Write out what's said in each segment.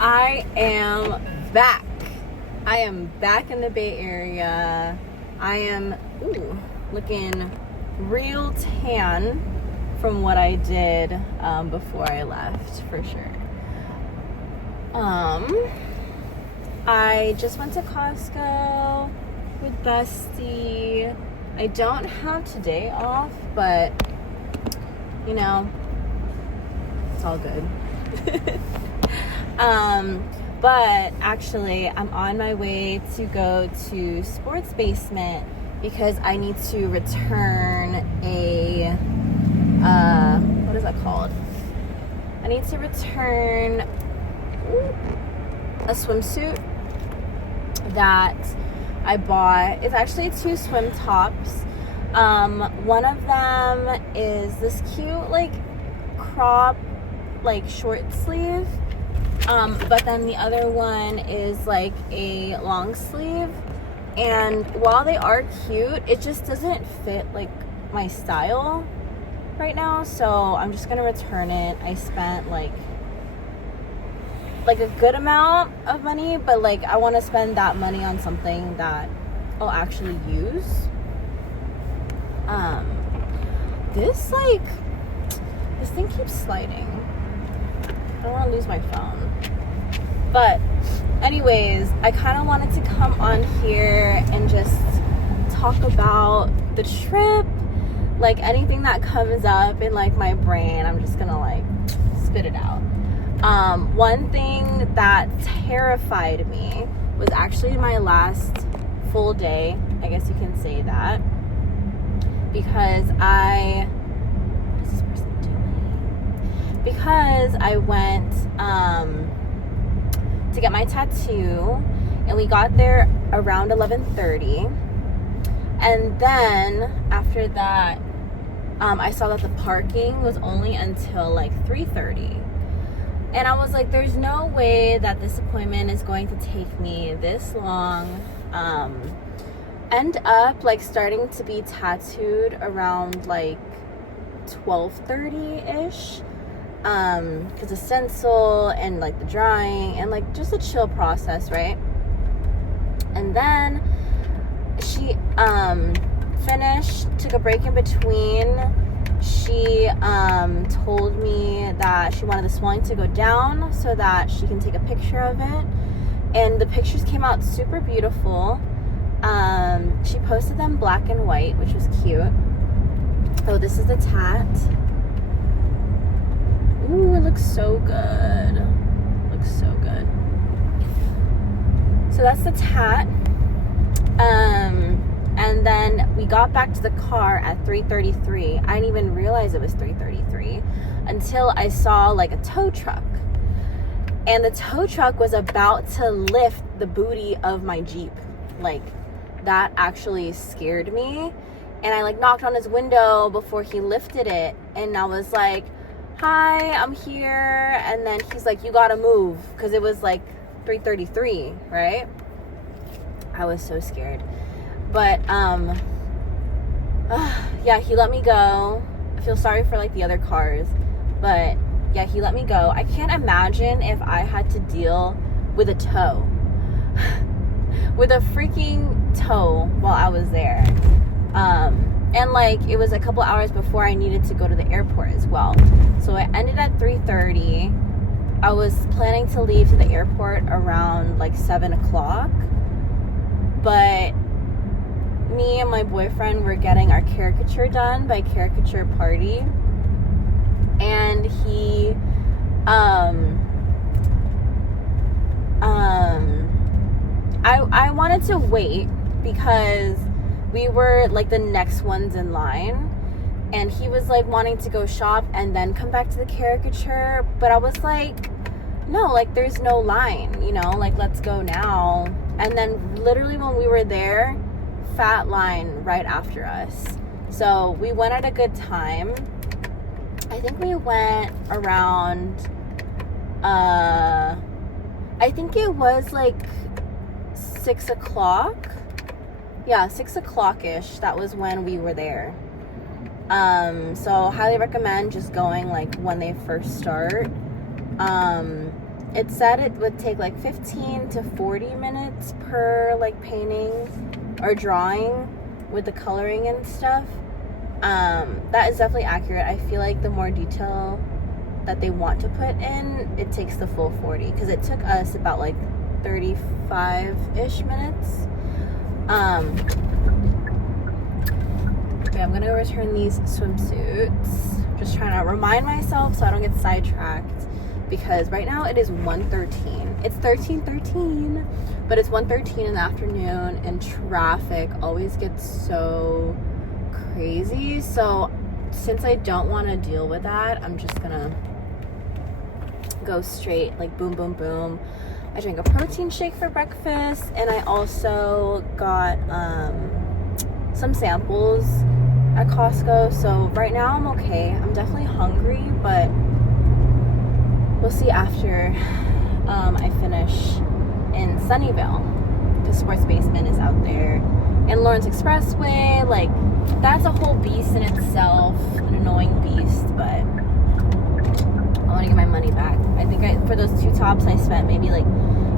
I am back. I am back in the Bay Area. I am looking real tan from what I did before I left, for sure. I just went to Costco with Bestie. I don't have today off, but you know, it's all good. But actually I'm on my way to go to Sports Basement because I need to return a what is that called? I need to return a swimsuit that I bought. It's actually 2 swim tops. One of them is this cute like crop like short sleeve, but then the other one is like a long sleeve, and while they are cute, it just doesn't fit like my style right now, so I'm just gonna return it. I spent like a good amount of money, but like I want to spend that money on something that I'll actually use. This thing keeps sliding. I don't want to lose my phone. But anyways, I kind of wanted to come on here and just talk about the trip. Like anything that comes up in like my brain, I'm just gonna like spit it out. One thing that terrified me was actually my last full day, I guess you can say that, because what is this person doing? Because I went to get my tattoo, and we got there around 11:30, and then after that I saw that the parking was only until like 3:30, and I was like, there's no way that this appointment is going to take me this long. End up like starting to be tattooed around like 12:30-ish, because the stencil and like the drying and like just a chill process, right? And then she finished, took a break in between. She told me that she wanted the swelling to go down so that she can take a picture of it, and the pictures came out super beautiful. She posted them black and white, which was cute. Oh, this is the tat. Ooh, it looks so good. Looks so good. So that's the tat. And then we got back to the car at 3:33. I didn't even realize it was 3:33 until I saw like a tow truck. And the tow truck was about to lift the booty of my Jeep. Like, that actually scared me. And I like knocked on his window before he lifted it, and I was like, hi, I'm here. And then he's like, you gotta move, because it was like 3:33, right? I was so scared. But yeah, he let me go. I feel sorry for like the other cars, but yeah, he let me go. I can't imagine if I had to deal with a tow with a freaking tow while I was there. And like it was a couple hours before I needed to go to the airport as well. So it ended at 3:30. I was planning to leave to the airport around like 7 o'clock, but me and my boyfriend were getting our caricature done by Caricature Party, and he I wanted to wait because we were like the next ones in line, and he was like wanting to go shop and then come back to the caricature, but I was like, no, like there's no line, you know, like let's go now. And then literally when we were there, fat line right after us. So we went at a good time. I think we went around I think it was like 6 o'clock. Yeah, 6 o'clock-ish. That was when we were there. So highly recommend just going like when they first start. it said it would take like 15 to 40 minutes per like painting or drawing with the coloring and stuff. That is definitely accurate. I feel like the more detail that they want to put in, it takes the full 40, because it took us about like 35-ish minutes. Okay, I'm gonna return these swimsuits. Just trying to remind myself so I don't get sidetracked, because right now it is 1:13. It's 13:13, but it's 1:13 in the afternoon, and traffic always gets so crazy. So since I don't want to deal with that, I'm just gonna go straight, like boom, boom, boom. I drank a protein shake for breakfast, and I also got some samples at Costco. So right now I'm okay. I'm definitely hungry, but we'll see after I finish in Sunnyvale. The Sports Basement is out there. And Lawrence Expressway, like, that's a whole beast in itself, an annoying beast, but I want to get my money back. I think for those 2 tops I spent maybe like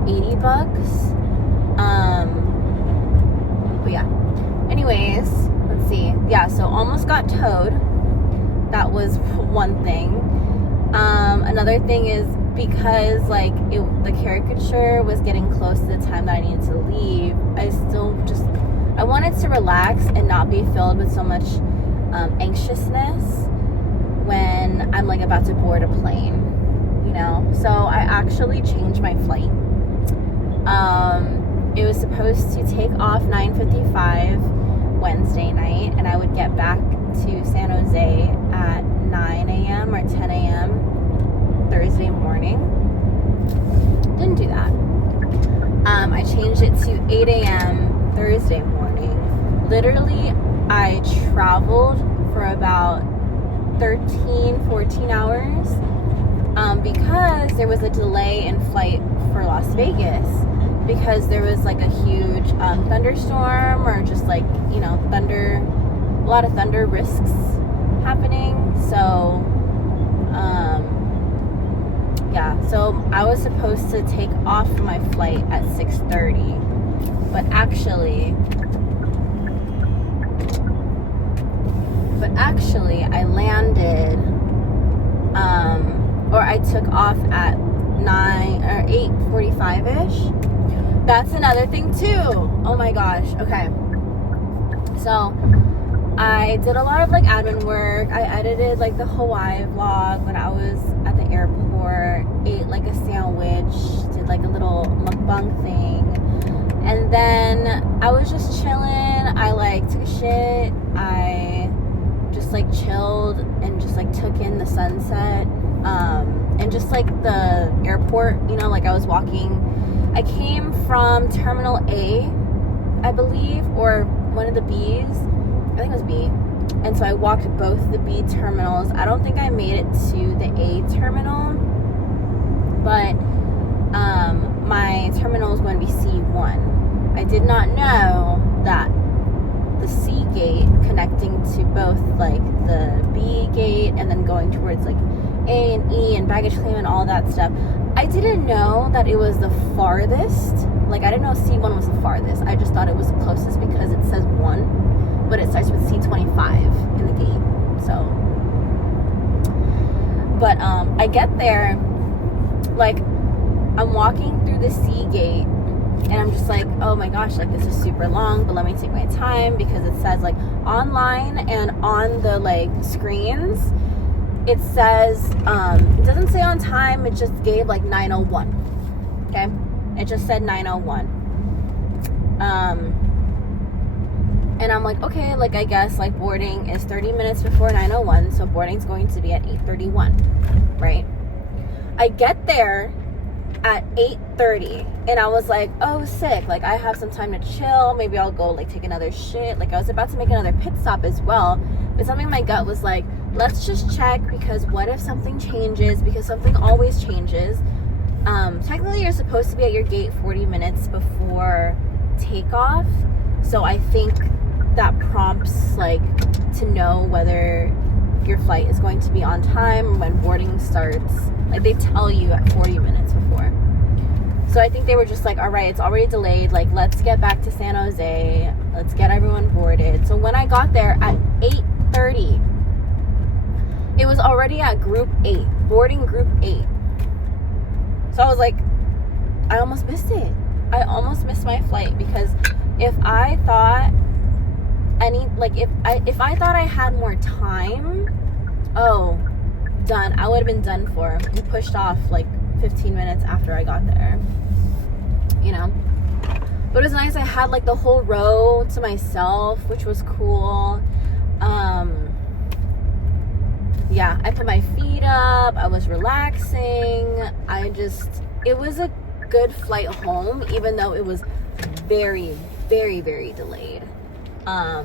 $80. But yeah. Anyways, let's see. Yeah, so almost got towed. That was one thing. Another thing is, because like the caricature was getting close to the time that I needed to leave, I wanted to relax and not be filled with so much anxiousness when I'm like about to board a plane, you know? So I actually changed my flight. It was supposed to take off 9:55 Wednesday night, and I would get back to San Jose at 9 a.m. or 10 a.m. Thursday morning. Didn't do that. I changed it to 8 a.m. Thursday morning. Literally, I traveled for about 14 hours because there was a delay in flight for Las Vegas, because there was like a huge thunderstorm, or just like, you know, a lot of thunder risks happening. So yeah, so I was supposed to take off my flight at 6:30, but actually I landed, or I took off at 8:45-ish. That's another thing too. Oh my gosh. Okay. So I did a lot of like admin work. I edited like the Hawaii vlog when I was at the airport, ate like a sandwich, did like a little mukbang thing. And then I was just chilling. I like took a shit. I just like chilled and just like took in the sunset. And just like the airport, you know, like I was walking. I came from Terminal A, I believe, or one of the B's. I think it was B. And so I walked both the B terminals. I don't think I made it to the A terminal, but my terminal is going to be C1. I did not know that the C gate connecting to both like the B gate and then going towards like A and E and baggage claim and all that stuff, I didn't know that it was the farthest. Like, I didn't know C1 was the farthest. I just thought it was the closest because it says 1, but it starts with C25 in the gate. So, but I get there, like, I'm walking through the C gate, and I'm just like, oh my gosh, like, this is super long, but let me take my time, because it says, like, online and on the, like, screens, it says, it doesn't say on time, it just gave, like, 9:01, okay? It just said 9:01. And I'm like, okay, like, I guess, like, boarding is 30 minutes before 9:01, so boarding's going to be at 8:31, right? I get there at 8:30, and I was like, oh, sick, like, I have some time to chill, maybe I'll go, like, take another shit. Like, I was about to make another pit stop as well, but something in my gut was like, let's just check, because what if something changes, because something always changes. Technically, you're supposed to be at your gate 40 minutes before takeoff, so I think that prompts, like, to know whether your flight is going to be on time when boarding starts. Like, they tell you at 40 minutes before. So I think they were just like, all right, it's already delayed. Like, let's get back to San Jose. Let's get everyone boarded. So when I got there at 8:30, it was already at group 8, boarding group 8. So I was like, I almost missed it. I almost missed my flight, because if I thought if I thought I had more time, oh, done. I would have been done for. We pushed off like 15 minutes after I got there, you know. But it was nice. I had like the whole row to myself, which was cool. Yeah, I put my feet up. I was relaxing. It was a good flight home, even though it was very, very, very delayed. I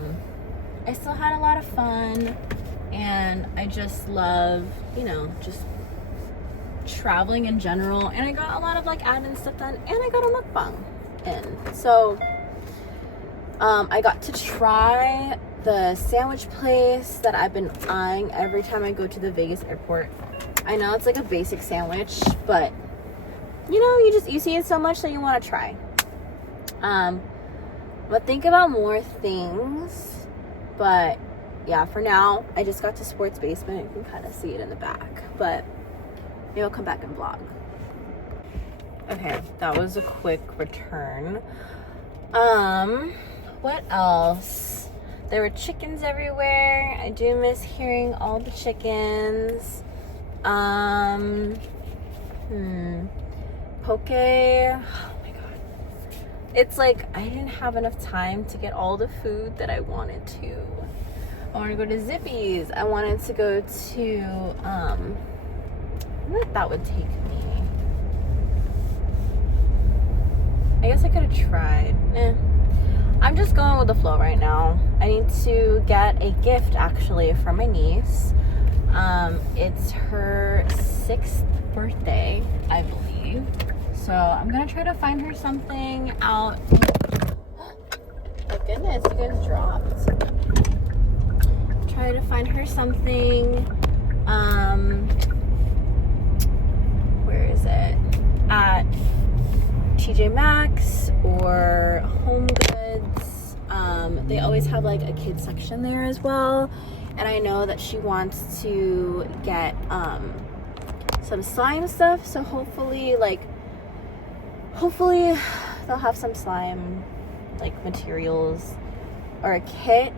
still had a lot of fun, and I just love, you know, just traveling in general. And I got a lot of like admin stuff done, and I got a mukbang in. So I got to try the sandwich place that I've been eyeing every time I go to the Vegas airport. I know it's like a basic sandwich, but you know, you see it so much that you want to try. But think about more things. But yeah, for now, I just got to Sports Basement. You can kind of see it in the back, but maybe I'll come back and vlog. Okay, that was a quick return. What else? There were chickens everywhere. I do miss hearing all the chickens. Poke. Oh my god. It's like I didn't have enough time to get all the food that I wanted to. I wanted to go to Zippy's. I wanted to go to what that would take me. I guess I could have tried. I'm just going with the flow right now. I need to get a gift actually for my niece. It's her 6th birthday, I believe. So I'm gonna try to find her something out. Oh goodness, you guys dropped. Try to find her something. Where is it? At TJ Maxx or HomeGoods. They always have like a kids section there as well. And I know that she wants to get some slime stuff. So hopefully they'll have some slime like materials or a kit.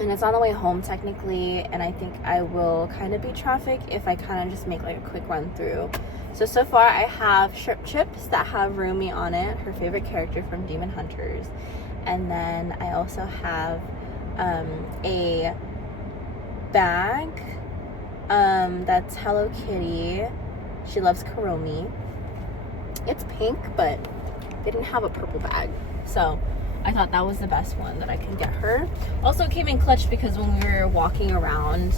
And it's on the way home technically, and I think I will kind of beat traffic if I kind of just make like a quick run through. So far I have shrimp chips that have Rumi on it, her favorite character from Demon Hunters. And then I also have a bag that's Hello Kitty. She loves Kuromi. It's pink, but they didn't have a purple bag, so I thought that was the best one that I can get her. Also, it came in clutch because when we were walking around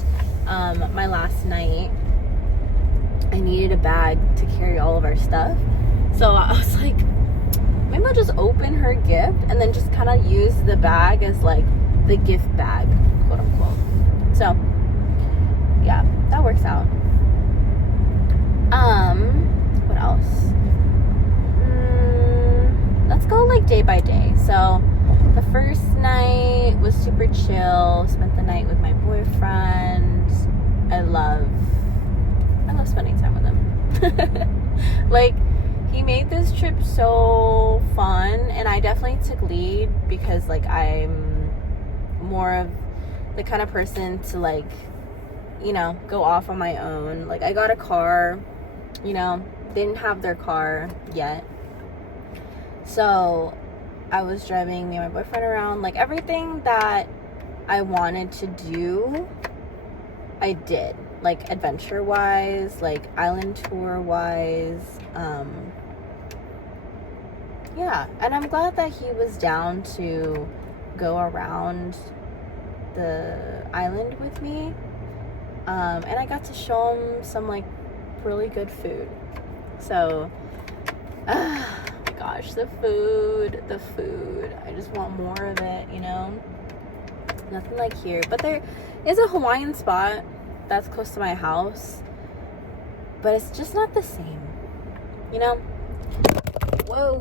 my last night, I needed a bag to carry all of our stuff. So I was like, maybe I'll just open her gift and then just kind of use the bag as like the gift bag, quote unquote. So yeah, that works out. What else? Let's go like day by day. So the first night was super chill. Spent the night with my boyfriend. I love spending time with him. Like, he made this trip so fun, and I definitely took lead because like I'm more of the kind of person to like, you know, go off on my own. Like, I got a car, you know, they didn't have their car yet. So I was driving me and my boyfriend around. Like, everything that I wanted to do, I did. Like, adventure-wise, like, island tour-wise. Yeah. And I'm glad that he was down to go around the island with me. And I got to show him some, like, really good food. So, gosh, the food. I just want more of it, you know? Nothing like here. But there is a Hawaiian spot that's close to my house, but it's just not the same, you know? Whoa.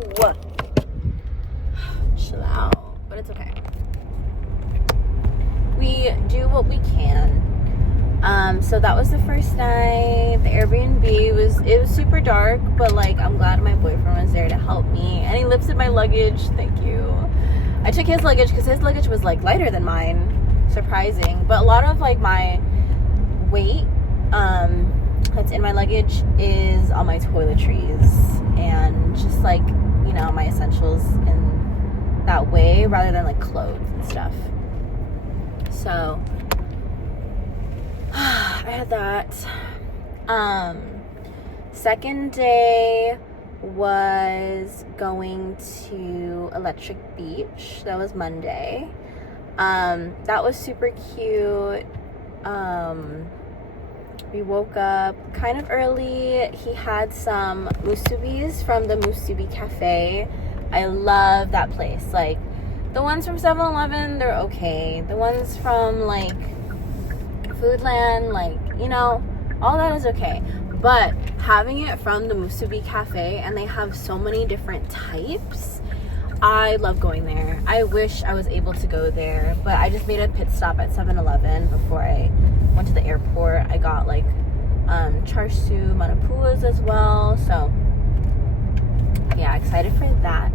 Chill out. But it's okay. We do what we can. So that was the first night. The Airbnb was super dark, but like I'm glad my boyfriend was there to help me, and he lifted my luggage. Thank you. I took his luggage because his luggage was like lighter than mine. Surprising. But a lot of like my weight that's in my luggage is all my toiletries and just like, you know, my essentials in that way rather than like clothes and stuff. So I had that. Second day was going to Electric Beach. That was Monday. That was super cute. We woke up kind of early. He had some musubis from the Musubi Cafe. I love that place. Like, the ones from 7-Eleven, they're okay. The ones from, like, Foodland, like, you know, all that is okay. But having it from the Musubi Cafe, and they have so many different types, I love going there. I wish I was able to go there, but I just made a pit stop at 7-Eleven before I went to the airport. I got like char siu manapuas as well, so yeah, excited for that.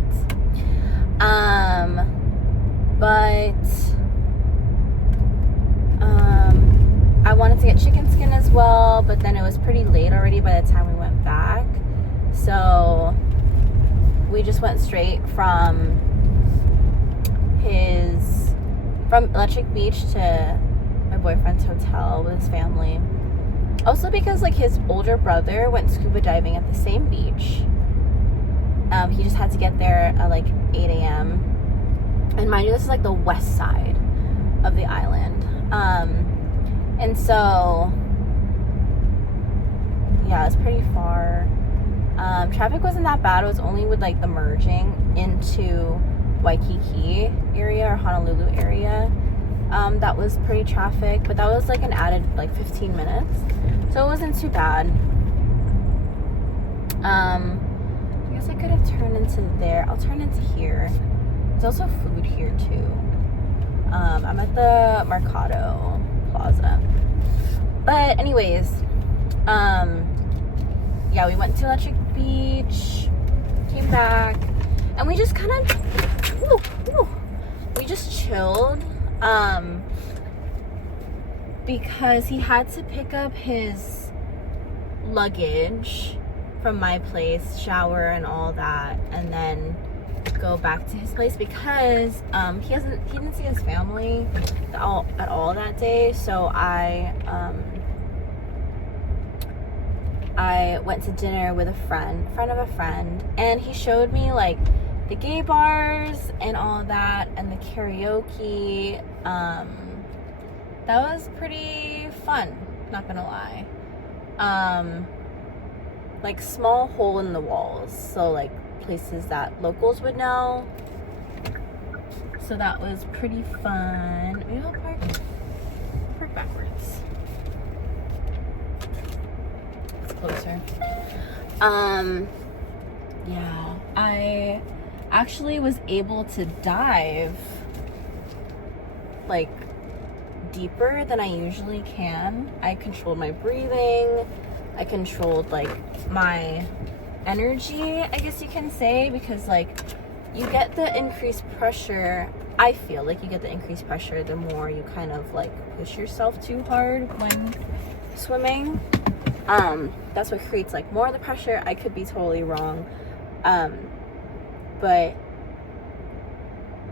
I wanted to get chicken skin as well, but then it was pretty late already by the time we went back, so we just went straight from Electric Beach to my boyfriend's hotel with his family. Also because like his older brother went scuba diving at the same beach. He just had to get there at like 8 a.m. And mind you, this is like the west side of the island. And so yeah, it's pretty far. Traffic wasn't that bad. It was only with like the merging into Waikiki area or Honolulu area. That was pretty traffic, but that was like an added like 15 minutes. So it wasn't too bad. I guess I could have turned into there. I'll turn into here. There's also food here too. I'm at the Mercado Plaza. But anyways, yeah, we went to Electric Beach, came back, and we just kind of, we just chilled, because he had to pick up his luggage from my place, shower and all that, and then go back to his place because he didn't see his family at all that day. So I went to dinner with a friend of a friend, and he showed me like the gay bars and all that and the karaoke. That was pretty fun, not gonna lie. Like small hole in the walls, so like places that locals would know. So that was pretty fun. Maybe I'll park backwards. It's closer. Yeah, I actually was able to dive like deeper than I usually can. I controlled my breathing. I controlled like my energy, I guess you can say, because like you get the increased pressure. I feel like you get the increased pressure the more you kind of like push yourself too hard when swimming. That's what creates like more of the pressure. I could be totally wrong, but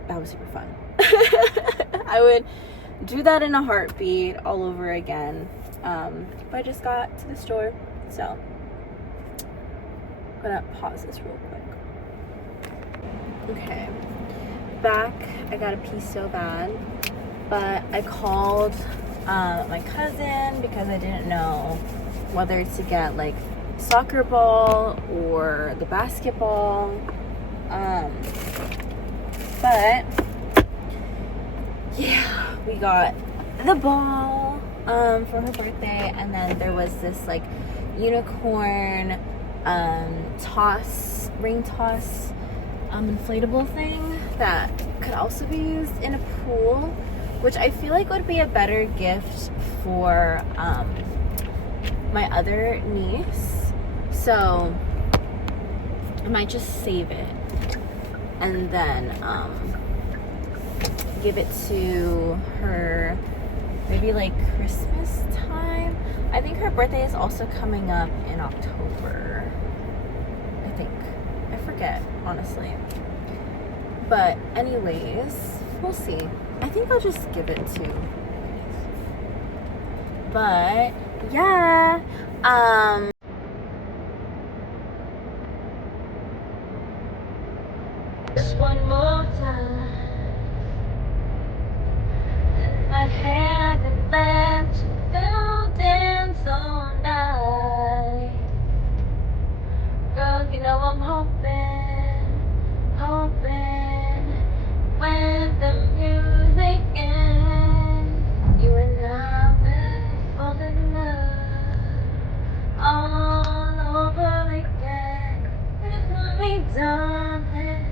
that was super fun. I would do that in a heartbeat all over again. But I just got to the store, so I'm gonna pause this real quick. Okay, back. I gotta pee so bad, but I called my cousin because I didn't know whether to get like soccer ball or the basketball. But yeah, we got the ball. for her birthday, and then there was this like unicorn ring toss inflatable thing that could also be used in a pool, which I feel like would be a better gift for my other niece. So I might just save it and then give it to her maybe like Christmas time. I think her birthday is also coming up in October. I think. I forget, honestly. But anyways, we'll see. I think I'll just give it to. But yeah. Just one more time. My hand and let you dance all night. Girl, you know I'm hoping when the music ends, you and I will fall in love all over again. Let me darling,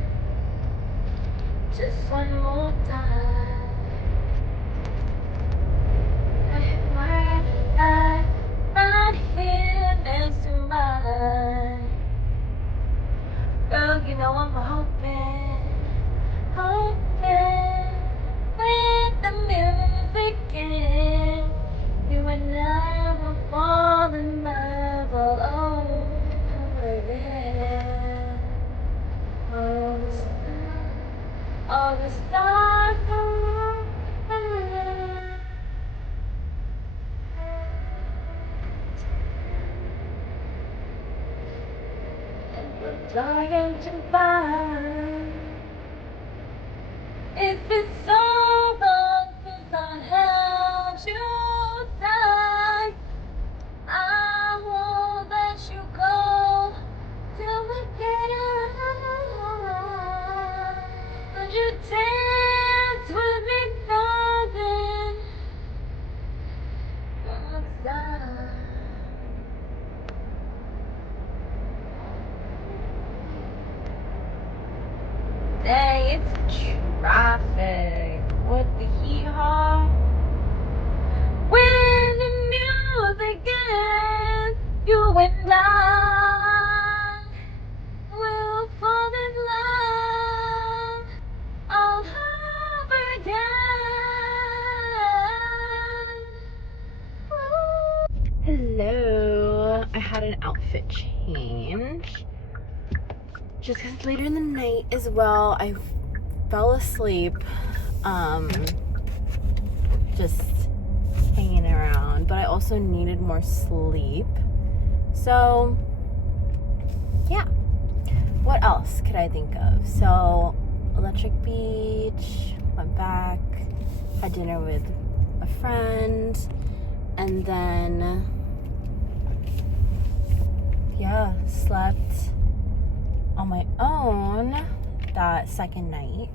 just one more time. Right here next to mine. Girl, you know I'm hoping with the music in, you and I will fall in love all over again. All the stars trying to find. If it's so long since I held you tight, I won't let you go till we get around. Would you dance with me, darling? Outside. Dang, it's traffic. What the hee-haw? When the music ends, you and I will fall in love all over again. Hello. I had an outfit change. Just because it's later in the night as well. I fell asleep just hanging around, but I also needed more sleep. So yeah, what else could I think of? So Electric Beach, went back, had dinner with a friend, and then yeah, slept on my own that second night,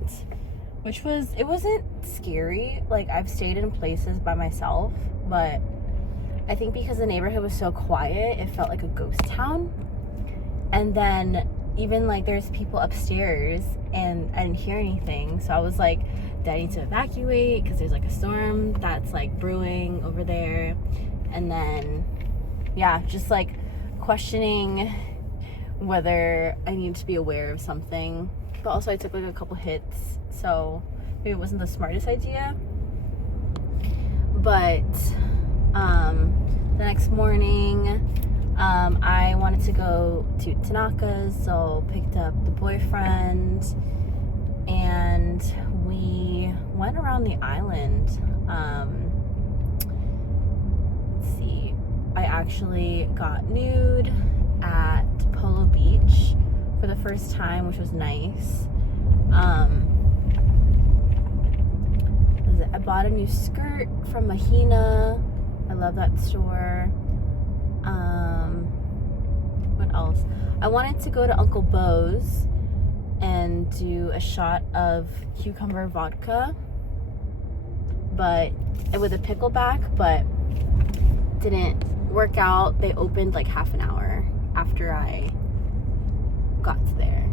which it wasn't scary. Like, I've stayed in places by myself, but I think because the neighborhood was so quiet, it felt like a ghost town. And then even like there's people upstairs and I didn't hear anything, so I was like, do I need to evacuate because there's like a storm that's like brewing over there? And then yeah, just like questioning whether I need to be aware of something. But also I took like a couple hits, so maybe it wasn't the smartest idea. But the next morning I wanted to go to Tanaka's, so picked up the boyfriend and we went around the island. Let's see, I actually got nude at Polo Beach for the first time, which was nice. I bought a new skirt from Mahina. I love that store. What else? I wanted to go to Uncle Bo's and do a shot of cucumber vodka, but with a pickleback, but didn't work out. They opened like half an hour after I got there.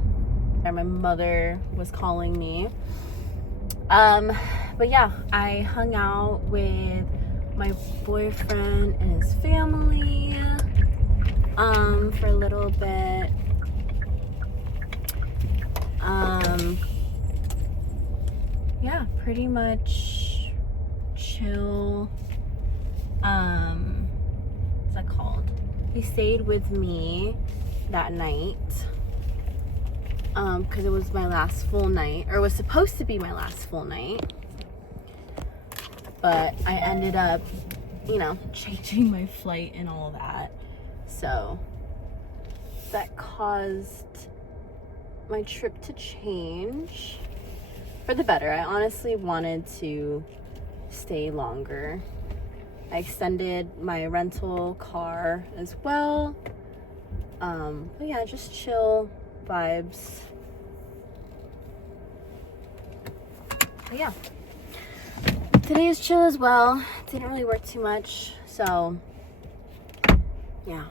And my mother was calling me. But yeah, I hung out with my boyfriend and his family for a little bit. Yeah, pretty much chill. What's that called? He stayed with me that night because it was my last full night, or was supposed to be my last full night, but I ended up, you know, changing my flight and all that, so that caused my trip to change for the better. I honestly wanted to stay longer. I extended my rental car as well. But yeah, just chill vibes. But yeah, today is chill as well. Didn't really work too much, so yeah.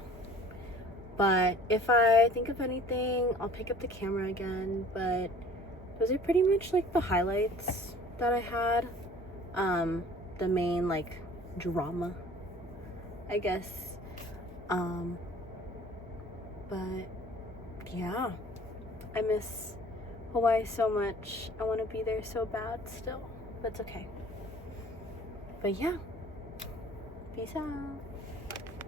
But if I think of anything, I'll pick up the camera again. But those are pretty much like the highlights that I had. The main like drama, I guess. But yeah, I miss Hawaii so much. I want to be there so bad still. That's okay. But yeah, peace out.